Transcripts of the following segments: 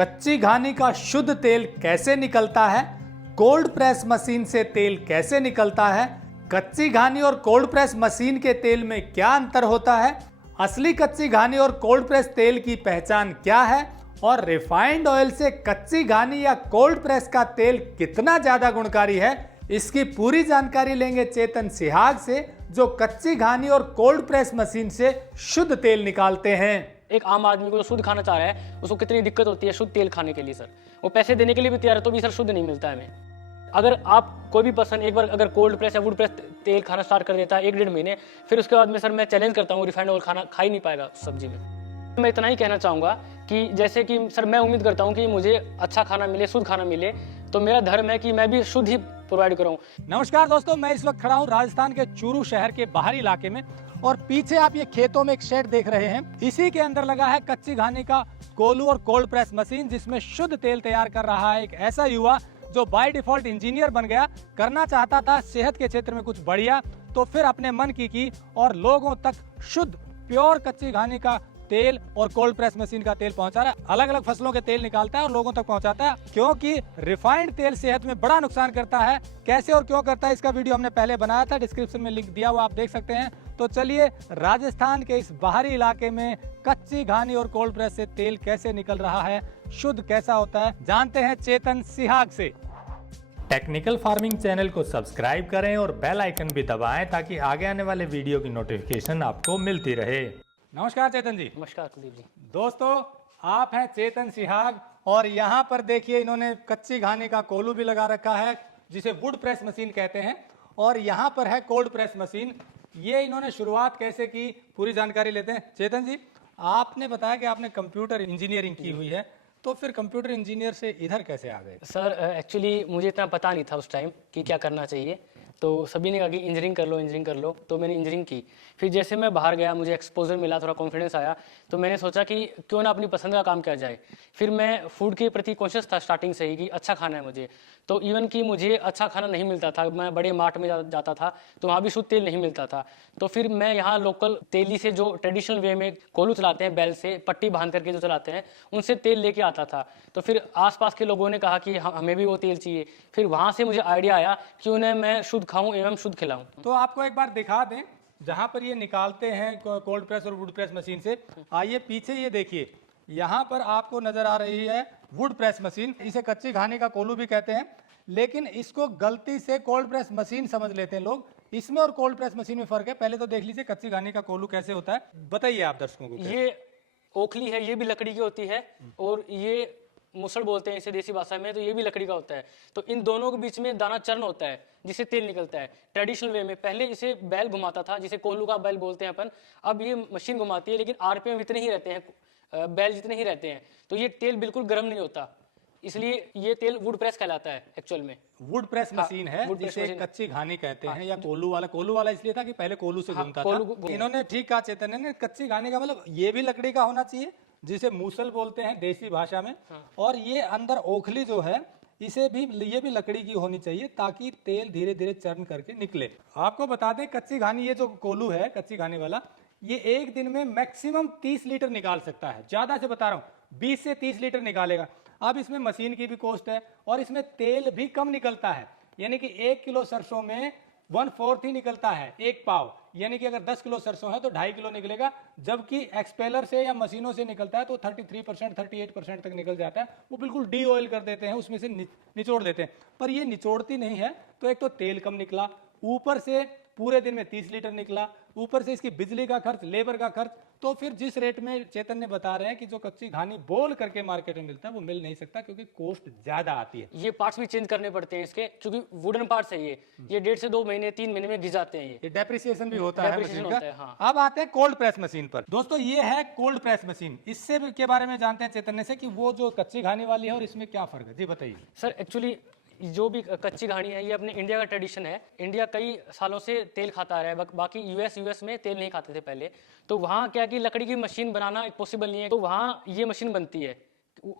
कच्ची घानी का शुद्ध तेल कैसे निकलता है, कोल्ड प्रेस मशीन से तेल कैसे निकलता है, कच्ची घानी और कोल्ड प्रेस मशीन के तेल में क्या अंतर होता है, असली कच्ची घानी और कोल्ड प्रेस तेल की पहचान क्या है और रिफाइंड ऑयल से कच्ची घानी या कोल्ड प्रेस का तेल कितना ज्यादा गुणकारी है, इसकी पूरी जानकारी लेंगे चेतन सिहाग से, जो कच्ची घानी और कोल्ड प्रेस मशीन से शुद्ध तेल निकालते हैं। एक आम आदमी को जो शुद्ध खाना चाह रहा है उसको कितनी दिक्कत होती है शुद्ध तेल खाने के लिए सर। वो पैसे देने के लिए भी तैयार है तो भी सर शुद्ध नहीं मिलता है हमें। अगर आप कोई भी पर्सन एक बार अगर कोल्ड प्रेस या वुड प्रेस तेल खाना स्टार्ट कर देता है 1-1.5 महीने, फिर उसके बाद में सर मैं चैलेंज करता हूँ रिफाइंड ऑयल खाना खा ही नहीं पाएगा सब्जी में। मैं इतना ही कहना चाहूँगा कि जैसे कि सर मैं उम्मीद करता हूँ कि मुझे अच्छा खाना मिले, शुद्ध खाना मिले, तो मेरा धर्म है कि मैं भी शुद्ध ही प्रोवाइड कराऊँ। नमस्कार दोस्तों, मैं इस वक्त खड़ा हूँ राजस्थान के चूरू शहर के बाहरी इलाके में और पीछे आप ये खेतों में एक शेड देख रहे हैं। इसी के अंदर लगा है कच्ची घानी का कोल्हू और कोल्ड प्रेस मशीन, जिसमें शुद्ध तेल तैयार कर रहा है एक ऐसा युवा जो बाय डिफॉल्ट इंजीनियर बन गया। करना चाहता था सेहत के क्षेत्र में कुछ बढ़िया, तो फिर अपने मन की और लोगों तक शुद्ध प्योर कच्ची घानी का तेल और कोल्ड प्रेस मशीन का तेल पहुंचा रहा है। अलग अलग फसलों के तेल निकालता है और लोगों तक पहुंचाता है, क्योंकि रिफाइंड तेल सेहत में बड़ा नुकसान करता है। कैसे और क्यों करता है इसका वीडियो हमने पहले बनाया था, डिस्क्रिप्शन में लिंक दिया हुआ आप देख सकते हैं। तो चलिए राजस्थान के इस बाहरी इलाके में कच्ची घानी और कोल्ड प्रेस से तेल कैसे निकल रहा है, शुद्ध कैसा होता है, जानते हैं चेतन सिहाग से। टेक्निकल फार्मिंग चैनल को सब्सक्राइब करें और बेल आइकन भी दबाएं ताकि आगे आने वाले वीडियो की नोटिफिकेशन आपको मिलती रहे। नमस्कार चेतन जी। नमस्कार कुलदीप जी। दोस्तों, आप हैं चेतन सिहाग और यहाँ पर देखिए इन्होंने कच्ची घानी का कोल्हू भी लगा रखा है, जिसे वुड प्रेस मशीन कहते हैं, और यहाँ पर है कोल्ड प्रेस मशीन। ये इन्होंने शुरुआत कैसे की, पूरी जानकारी लेते हैं। चेतन जी, आपने बताया कि आपने कंप्यूटर इंजीनियरिंग की हुई है, तो फिर कंप्यूटर इंजीनियर से इधर कैसे आ गए? सर एक्चुअली मुझे इतना पता नहीं था उस टाइम कि क्या करना चाहिए, तो सभी ने कहा कि इंजीनियरिंग कर लो, तो मैंने इंजीनियरिंग की। फिर जैसे मैं बाहर गया, मुझे एक्सपोजर मिला, थोड़ा कॉन्फिडेंस आया, तो मैंने सोचा कि क्यों ना अपनी पसंद का काम किया जाए। फिर मैं फूड के प्रति कॉन्शियस था स्टार्टिंग से ही कि अच्छा खाना है मुझे। तो इवन कि मुझे अच्छा खाना नहीं मिलता था, मैं बड़े मार्ट में जाता था तो वहाँ भी शुद्ध तेल नहीं मिलता था। तो फिर मैं यहाँ लोकल तेली से, जो ट्रेडिशनल वे में कोल्हू चलाते हैं, बैल से पट्टी बांध करके जो चलाते हैं, उनसे तेल लेके आता था। तो फिर आसपास के लोगों ने कहा कि हमें भी वो तेल चाहिए। फिर वहाँ से मुझे आइडिया आया कि उन्हें मैं शुद्ध खाऊं एवं शुद्ध खिलाऊं। तो आपको एक बार दिखा दें जहां पर ये निकालते हैं कोल्ड प्रेस और वुड प्रेस मशीन से। आइए पीछे ये देखिए, यहाँ पर आपको नजर आ रही है वुड प्रेस मशीन। इसे कच्ची घानी का कोल्हू भी कहते हैं, लेकिन इसको गलती से कोल्ड प्रेस मशीन समझ लेते हैं लोग। इसमें और कोल्ड प्रेस मशीन में फर्क है। पहले तो देख लीजिए कच्ची घानी का कोल्हू कैसे होता है, बताइए आप दर्शकों को। ये ओखली है, ये भी लकड़ी की होती है, और ये मुसड़ बोलते हैं इसे देसी भाषा में, तो ये भी लकड़ी का होता है। तो इन दोनों के बीच में दाना चरण होता है जिससे तेल निकलता है। ट्रेडिशनल वे में पहले इसे बैल घुमाता था, जिसे कोल्हू का बैल बोलते हैं अपन। अब ये मशीन घुमाती है, लेकिन आरपीएम इतने ही रहते हैं, बैल जितने ही रहते हैं, तो ये तेल बिल्कुल गर्म नहीं होता, इसलिए ये तेल वुड प्रेस कहलाता है एक्चुअल में। वुड प्रेस मशीन है, जिसे कच्ची घानी कहते हैं, या कोल्हू वाला इसलिए था कि पहले कोल्हू से घूमता था। इन्होंने ठीक कहा चेतन ने, कच्ची घानी का मतलब ये भी लकड़ी का होना चाहिए, जिसे मूसल बोलते हैं देसी भाषा में, और ये अंदर ओखली जो है इसे भी, ये भी लकड़ी की होनी चाहिए ताकि तेल धीरे धीरे चर्न करके निकले। आपको बता दें कच्ची घानी, ये जो कोल्हू है कच्ची घानी वाला, ये एक दिन में मैक्सिमम 30 लीटर निकाल सकता है। ज्यादा से बता रहा हूँ, 20 से 30 लीटर निकालेगा। अब इसमें मशीन की भी कॉस्ट है और इसमें तेल भी कम निकलता है, यानी कि 1 किलो सरसों में 1/4 ही निकलता है, 1 पाव। यानी कि अगर 10 किलो सरसों है तो 2.5 किलो निकलेगा, जबकि एक्सपेलर से या मशीनों से निकलता है तो 33% 38% तक निकल जाता है। वो बिल्कुल डी ऑयल कर देते हैं, उसमें से निचोड़ देते हैं, पर ये निचोड़ती नहीं है। तो एक तो तेल कम निकला, ऊपर से पूरे दिन में 30 लीटर निकला, ऊपर से इसकी बिजली का खर्च, लेबर का खर्च। तो फिर जिस रेट में चेतन ने बता रहे हैं कि जो कच्ची घानी बोल करके मार्केट में मिलता है, वो मिल नहीं सकता, क्योंकि कॉस्ट ज्यादा आती है। ये पार्ट्स भी चेंज करने पड़ते हैं इसके, क्योंकि वुडन पार्ट्स है ये 1.5 से 2 महीने 3 महीने में घिस जाते हैं। ये डेप्रिसिएशन भी होता है मशीन का। हाँ। अब आते हैं कोल्ड प्रेस मशीन पर। दोस्तों, ये है कोल्ड प्रेस मशीन। इससे के बारे में जानते हैं चेतन से कि वो जो कच्ची घानी वाली है और इसमें क्या फर्क है, जी बताइए। सर एक्चुअली जो भी कच्ची घानी है, ये अपने इंडिया का ट्रेडिशन है। इंडिया कई सालों से तेल खाता आ रहा है, बाकी यूएस में तेल नहीं खाते थे पहले। तो वहाँ क्या कि लकड़ी की मशीन बनाना एक पॉसिबल नहीं है, तो वहाँ ये मशीन बनती है।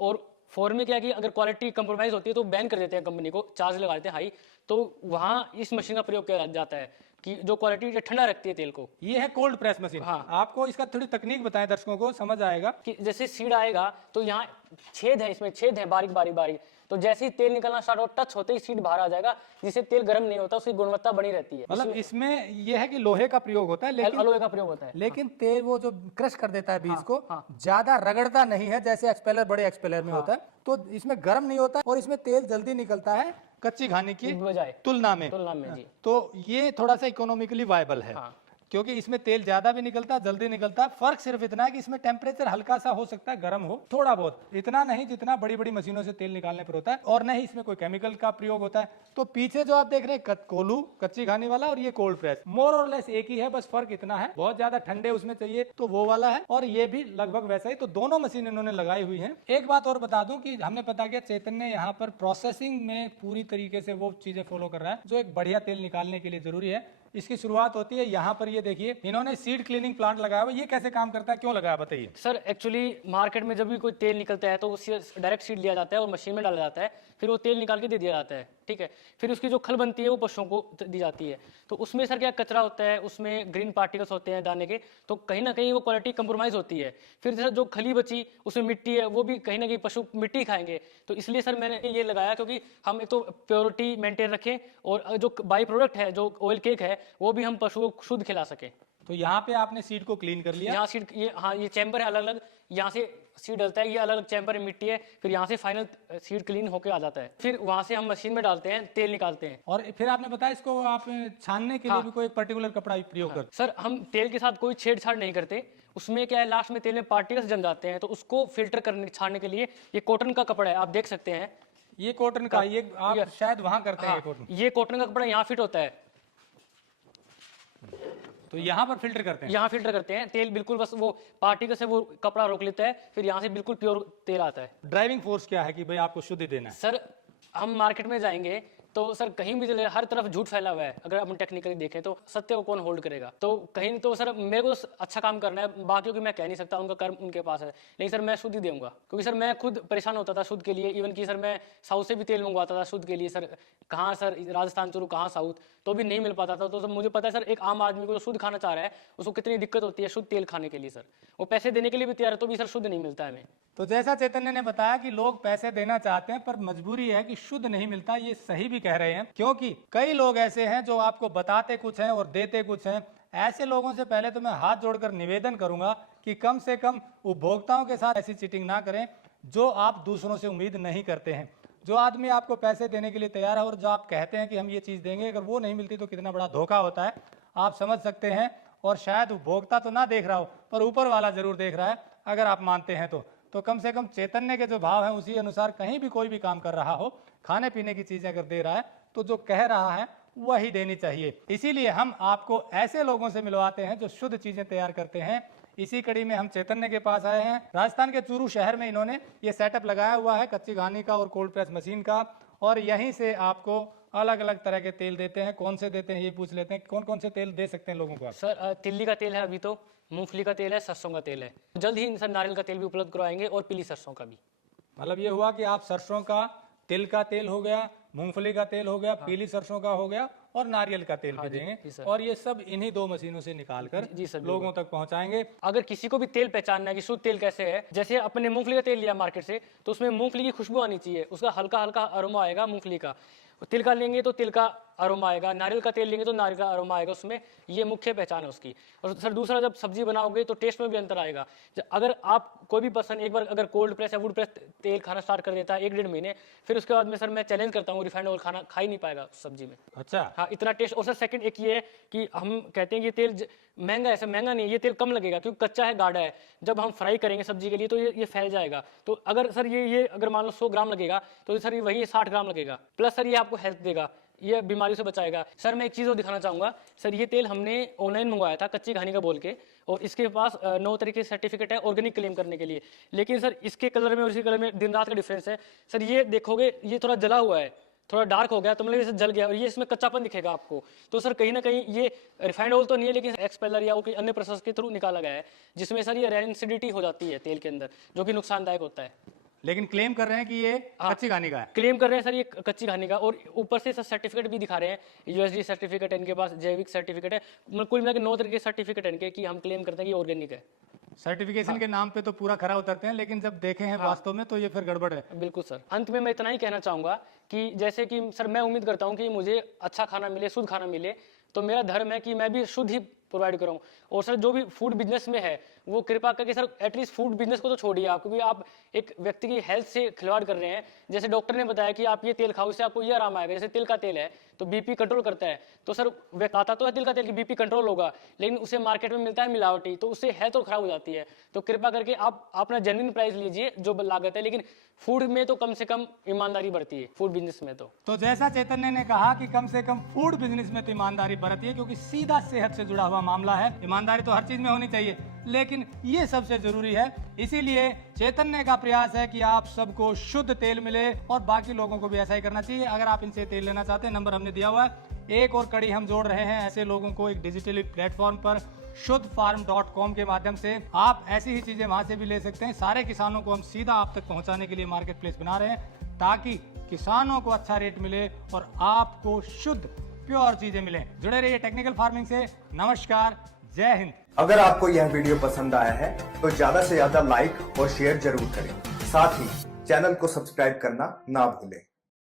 और फॉरेन में क्या कि अगर क्वालिटी कंप्रोमाइज होती है तो बैन कर देते हैं, कंपनी को चार्ज लगा देते हैं हाई, तो वहाँ इस मशीन का प्रयोग किया जाता है। कि जो क्वालिटी ठंडा रखती है तेल को। ये है कोल्ड प्रेस मशीन। हाँ। आपको इसका थोड़ी तकनीक बताएं, दर्शकों को समझ आएगा। कि जैसे सीड आएगा तो यहाँ छेद है, इसमें छेद है बारीक बारीक बारीक, तो जैसे ही तेल निकलना स्टार्ट हो, टच होते ही सीड बाहर आ जाएगा, जिससे तेल गर्म नहीं होता, उसकी गुणवत्ता बनी रहती है। मतलब इसमें यह है कि लोहे का प्रयोग होता है, लेकिन लोहे का प्रयोग होता है, लेकिन तेल वो जो क्रश कर देता है बीज को, हाँ। ज्यादा रगड़ता नहीं है जैसे एक्सपेलर, बड़े एक्सपेलर में होता है, तो इसमें गर्म नहीं होता और इसमें तेल जल्दी निकलता है कच्ची घानी की बजाय तुलना में। जी। तो ये थोड़ा सा इकोनॉमिकली वायबल है। हाँ। क्योंकि इसमें तेल ज्यादा भी निकलता है, जल्दी निकलता है। फर्क सिर्फ इतना है कि इसमें टेम्परेचर हल्का सा हो सकता है गर्म हो, थोड़ा बहुत, इतना नहीं जितना बड़ी बड़ी मशीनों से तेल निकालने पर होता है, और नहीं इसमें कोई केमिकल का प्रयोग होता है। तो पीछे जो आप देख रहे हैं कोलू कच्ची घानी वाला, और ये कोल्ड प्रेस, मोर और लेस एक ही है, बस फर्क इतना है बहुत ज्यादा ठंडे उसमें चाहिए तो वो वाला है, और ये भी लगभग वैसा ही। तो दोनों मशीन इन्होंने लगाई हुई है। एक बात और बता दूं कि हमने पता किया चैतन्य यहाँ पर प्रोसेसिंग में पूरी तरीके से वो चीजें फॉलो कर रहा है जो एक बढ़िया तेल निकालने के लिए जरूरी है। इसकी शुरुआत होती है यहाँ पर, ये देखिए इन्होंने सीड क्लीनिंग प्लांट लगाया हुआ। ये कैसे काम करता है, क्यों लगाया, बताइए सर। एक्चुअली मार्केट में जब भी कोई तेल निकलता है तो उससे डायरेक्ट सीड लिया जाता है और मशीन में डाला जाता है, फिर वो तेल निकाल के दे दिया जाता है, ठीक है। फिर उसकी जो खल बनती है वो पशुओं को दी जाती है। तो उसमें सर क्या कचरा होता है, उसमें ग्रीन पार्टिकल्स होते हैं दाने के, तो कहीं ना कहीं वो क्वालिटी कंप्रोमाइज होती है। फिर सर जो खली बची उसमें मिट्टी है, वो भी कहीं ना कहीं पशु मिट्टी खाएंगे। तो इसलिए सर मैंने ये लगाया, क्योंकि हम एक तो प्योरिटी मेंटेन रखें, और जो बाई प्रोडक्ट है जो ऑयल केक है वो भी हम पशुओं को शुद्ध खिला सकें। तो यहाँ पे आपने सीड को क्लीन कर लिया। यहाँ सीड, ये हाँ, ये चैम्बर है अलग अलग, यहाँ से सीड डलता है, ये अलग अलग चैम्बर में मिट्टी है, फिर यहाँ से फाइनल सीड क्लीन होके आ जाता है। फिर वहाँ से हम मशीन में डालते हैं, तेल निकालते हैं। और फिर आपने बताया इसको आप छानने के लिए भी कोई पर्टिकुलर कपड़ा प्रयोग करते सर हम तेल के साथ कोई छेड़छाड़ नहीं करते। उसमें क्या है, लास्ट में तेल में पार्टिकल्स जम जाते हैं, तो उसको फिल्टर करने छाड़ने के लिए ये कॉटन का कपड़ा है, आप देख सकते हैं। ये कॉटन का, ये आप शायद वहां करते हैं। ये कॉटन का कपड़ा यहाँ फिट होता है, तो यहाँ पर फिल्टर करते हैं। यहाँ फिल्टर करते हैं तेल, बिल्कुल बस वो पार्टिकल से वो कपड़ा रोक लेता है, फिर यहाँ से बिल्कुल प्योर तेल आता है। ड्राइविंग फोर्स क्या है कि भाई आपको शुद्ध देना है? सर हम मार्केट में जाएंगे तो सर कहीं भी चले, हर तरफ झूठ फैला हुआ है। अगर हम टेक्निकली देखें तो सत्य को कौन होल्ड करेगा। तो कहीं तो सर मेरे को अच्छा काम करना है, बाकियों की मैं कह नहीं सकता, उनका कर्म उनके पास है, लेकिन सर मैं शुद्ध ही दूंगा। क्योंकि सर मैं खुद परेशान होता था शुद्ध के लिए, इवन कि सर मैं साउथ से भी तेल मंगवाता था शुद्ध के लिए। सर कहाँ सर राजस्थान चुरू, कहाँ साउथ, तो भी नहीं मिल पाता था। तो सर मुझे पता है सर एक आम आदमी को जो शुद्ध खाना चाह रहा है उसको कितनी दिक्कत होती है शुद्ध तेल खाने के लिए। सर वो पैसे देने के लिए भी तैयार है, तो भी सर शुद्ध नहीं मिलता है हमें। तो जैसा चैतन्य ने बताया कि लोग पैसे देना चाहते हैं पर मजबूरी है कि शुद्ध नहीं मिलता, ये सही भी कह रहे हैं। क्योंकि कई लोग ऐसे हैं जो आपको बताते कुछ हैं और देते कुछ हैं। ऐसे लोगों से पहले तो मैं हाथ जोड़कर निवेदन करूंगा कि कम से कम उपभोक्ताओं के साथ ऐसी चीटिंग ना करें जो आप दूसरों से उम्मीद नहीं करते हैं। जो आदमी आपको पैसे देने के लिए तैयार है और जो आप कहते हैं कि हम ये चीज देंगे, अगर वो नहीं मिलती तो कितना बड़ा धोखा होता है, आप समझ सकते हैं। और शायद उपभोक्ता तो ना देख रहा हो पर ऊपर वाला जरूर देख रहा है, अगर आप मानते हैं तो कम से कम चैतन्य के जो भाव हैं उसी अनुसार कहीं भी कोई भी काम कर रहा हो, खाने पीने की चीजें अगर दे रहा है तो जो कह रहा है वही देनी चाहिए। इसीलिए हम आपको ऐसे लोगों से मिलवाते हैं जो शुद्ध चीजें तैयार करते हैं। इसी कड़ी में हम चैतन्य के पास आए हैं। राजस्थान के चूरू शहर में इन्होंने ये सेटअप लगाया हुआ है कच्ची घानी का और कोल्ड प्रेस मशीन का, और यहीं से आपको अलग अलग तरह के तेल देते हैं। कौन से देते हैं ये पूछ लेते हैं, कौन कौन से तेल दे सकते हैं लोगों को आप? सर तिल्ली का तेल है, अभी तो मूंगफली का तेल है, सरसों का तेल है, जल्द ही सर नारियल का तेल भी उपलब्ध करवाएंगे, और पीली सरसों का भी। मतलब ये हुआ कि आप सरसों का तिल का तेल हो गया, मूंगफली का तेल हो गया, पीली सरसों का हो गया और नारियल का तेल भी देंगे, और ये सब इन्हीं दो मशीनों से निकालकर लोगों तक पहुंचाएंगे। अगर किसी को भी तेल पहचानना है कि शुद्ध तेल कैसे है, जैसे अपने मूंगफली का तेल लिया मार्केट से तो उसमें मूंगफली की खुशबू आनी चाहिए, उसका हल्का हल्का अरोमा आएगा मूंगफली का। तिल का लेंगे तो तिल का अरोमा आएगा, नारियल का तेल लेंगे तो नारियल का अरोमा आएगा उसमें, ये मुख्य पहचान है उसकी। और सर दूसरा, जब सब्जी बनाओगे तो टेस्ट में भी अंतर आएगा। अगर आप कोई भी पर्सन एक बार अगर कोल्ड प्रेस या वुड प्रेस तेल खाना स्टार्ट कर देता है 1-1.5 महीने, फिर उसके बाद में सर मैं चैलेंज करता हूँ रिफाइंड ऑयल खाना खा ही नहीं पाएगा उस सब्जी में। अच्छा, हाँ, इतना टेस्ट। और सर सेकंड एक ये है कि हम कहते हैं कि ये तेल महंगा है, ऐसा महंगा नहीं है, ये तेल कम लगेगा क्योंकि कच्चा है, गाढ़ा है। जब हम फ्राई करेंगे सब्जी के लिए तो ये फैल जाएगा। तो अगर सर ये अगर मान लो 100 ग्राम लगेगा तो सर ये वही 60 ग्राम लगेगा, प्लस सर ये आपको हेल्थ देगा, ये बीमारी से बचाएगा। सर मैं एक चीज़ और दिखाना चाहूँगा। सर ये तेल हमने ऑनलाइन मंगवाया था कच्ची घानी का बोल के, और इसके पास 9 तरीके सर्टिफिकेट है ऑर्गेनिक क्लेम करने के लिए, लेकिन सर इसके कलर में और इसके कलर में दिन रात का डिफरेंस है। सर ये देखोगे ये थोड़ा जला हुआ है, थोड़ा डार्क हो गया, तो मतलब जैसे जल गया, और ये इसमें कच्चापन दिखेगा आपको। तो सर कहीं ना कहीं ये रिफाइंड ऑयल तो नहीं है, लेकिन एक्सपेलर या कोई अन्य प्रोसेस के थ्रू निकाला गया है, जिसमें सर ये रेसिडिटी हो जाती है तेल के अंदर, जो कि नुकसानदायक होता है। लेकिन क्लेम कर रहे हैं कि ये कच्ची घानी का है। क्लेम कर रहे हैं सर ये कच्ची घानी का, और ऊपर से सर सर्टिफिकेट भी दिखा रहे हैं, यूएसडी सर्टिफिकेट है इनके पास, जैविक सर्टिफिकेट है, मतलब कुल मिला के 9 तरह के सर्टिफिकेट है इनके कि हम क्लेम करते हैं कि ऑर्गेनिक है। सर्टिफिकेशन के नाम पे तो पूरा खरा उतरते हैं, लेकिन जब देखे हैं वास्तव में तो ये फिर गड़बड़ है। बिल्कुल सर। अंत में मैं इतना ही कहना चाहूंगा कि जैसे कि सर मैं उम्मीद करता हूं कि मुझे अच्छा खाना मिले, शुद्ध खाना मिले, तो मेरा धर्म है कि मैं भी शुद्ध ही प्रोवाइड करूं। और सर जो भी फूड बिजनेस में है वो कृपा करके सर एटलीस्ट फूड बिजनेस को तो छोड़िए आप, क्योंकि आप एक व्यक्ति की हेल्थ से खिलवाड़ कर रहे हैं। जैसे डॉक्टर ने बताया कि आप ये तेल खाओ, इससे आपको ये आराम आएगा, जैसे तिल का तेल है तो बीपी कंट्रोल करता है, तो सर आता तो है तिल का तेल की बीपी कंट्रोल होगा, लेकिन उसे मार्केट में मिलता है मिलावटी, तो उससे हेल्थ और खराब हो जाती है। तो कृपा करके आप अपना जेन्युइन प्राइस लीजिए जो लागत है, लेकिन फूड में तो कम से कम ईमानदारी बरतिए, फूड बिजनेस में तो जैसा चैतन्य ने कहा कि कम से कम फूड बिजनेस में तो ईमानदारी बरतिए, क्योंकि सीधा सेहत से जुड़ा हुआ मामला है। ईमानदारी तो हर चीज में होनी चाहिए, लेकिन ये सबसे जरूरी है। इसीलिए चैतन्य का प्रयास है कि आप सबको शुद्ध तेल मिले और बाकी लोगों को भी ऐसा ही करना चाहिए। अगर आप इनसे तेल लेना चाहते हैं, नंबर हमने दिया हुआ है। एक और कड़ी हम जोड़ रहे हैं ऐसे लोगों को एक डिजिटली प्लेटफॉर्म पर, शुद्धफार्म.com के माध्यम से आप ऐसी ही चीजें वहां से भी ले सकते हैं। सारे किसानों को हम सीधा आप तक पहुंचाने के लिए मार्केट प्लेस बना रहे हैं, ताकि किसानों को अच्छा रेट मिले और आपको शुद्ध प्योर चीजें मिले। जुड़े रहिए टेक्निकल फार्मिंग से। नमस्कार, जय हिंद। अगर आपको यह वीडियो पसंद आया है तो ज्यादा से ज्यादा लाइक और शेयर जरूर करें। साथ ही चैनल को सब्सक्राइब करना ना भूलें।